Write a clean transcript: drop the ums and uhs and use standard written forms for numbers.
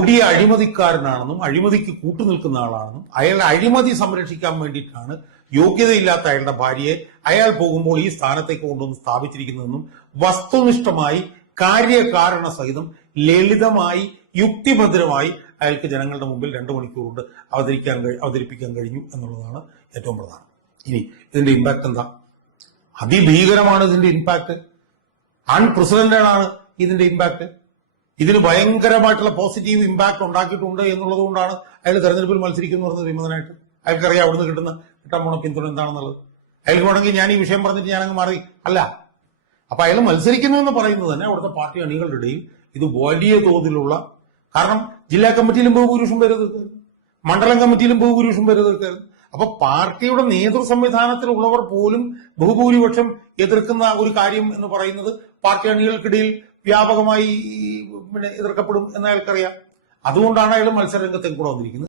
കൊടിയ അഴിമതിക്കാരനാണെന്നും അഴിമതിക്ക് കൂട്ടുനിൽക്കുന്ന ആളാണെന്നും അയാളുടെ അഴിമതി സംരക്ഷിക്കാൻ വേണ്ടിയിട്ടാണ് യോഗ്യതയില്ലാത്ത അയാളുടെ ഭാര്യയെ അയാൾ പോകുമ്പോൾ ഈ സ്ഥാനത്തേക്ക് കൊണ്ടുവന്ന് സ്ഥാപിച്ചിരിക്കുന്നതെന്നും വസ്തുനിഷ്ഠമായി കാര്യകാരണ സഹിതം ലളിതമായി യുക്തിഭദ്രമായി അയാൾക്ക് ജനങ്ങളുടെ മുമ്പിൽ 2 മണിക്കൂർ കൊണ്ട് അവതരിപ്പിക്കാൻ കഴിഞ്ഞു എന്നുള്ളതാണ് ഏറ്റവും പ്രധാനം. ഇനി ഇതിന്റെ ഇമ്പാക്ട് എന്താ? അതിഭീകരമാണ് ഇതിന്റെ ഇമ്പാക്ട്. അൺപ്രസിഡന്റഡ് ആണ് ഇതിന്റെ ഇമ്പാക്ട്. ഇതിന് ഭയങ്കരമായിട്ടുള്ള പോസിറ്റീവ് ഇമ്പാക്ട് ഉണ്ടാക്കിയിട്ടുണ്ട് എന്നുള്ളത് കൊണ്ടാണ് അയാൾ തെരഞ്ഞെടുപ്പിൽ മത്സരിക്കുന്നു പറഞ്ഞത് വിമതനായിട്ട്. അയാൾക്കറിയാം അവിടുന്ന് കിട്ടാൻ പോണ പിന്തുണ എന്താണെന്നുള്ളത്. അയാൾക്ക് വേണമെങ്കിൽ ഞാൻ ഈ വിഷയം പറഞ്ഞിട്ട് ഞാനങ്ങ് മാറി അല്ല. അപ്പൊ അയാൾ മത്സരിക്കുന്നു എന്ന് പറയുന്നത് തന്നെ അവിടുത്തെ പാർട്ടി അണികളുടെ ഇടയിൽ ഇത് വലിയ തോതിലുള്ള, കാരണം ജില്ലാ കമ്മിറ്റിയിലും ബഹുഭൂരിപക്ഷം പേര് എതിർക്കായിരുന്നു, മണ്ഡലം കമ്മിറ്റിയിലും ബഹുഭൂരിപക്ഷം പേര് എതിർക്കായിരുന്നു. അപ്പൊ പാർട്ടിയുടെ നേതൃ സംവിധാനത്തിലുള്ളവർ പോലും ബഹുഭൂരിപക്ഷം എതിർക്കുന്ന ഒരു കാര്യം എന്ന് പറയുന്നത് പാർട്ടി അണികൾക്കിടയിൽ വ്യാപകമായി എതിർക്കപ്പെടും എന്ന് അയാൾക്കറിയാം. അതുകൊണ്ടാണ് അയാൾ മത്സരരംഗത്തേക്ക് കൂടെ വന്നിരിക്കുന്നത്.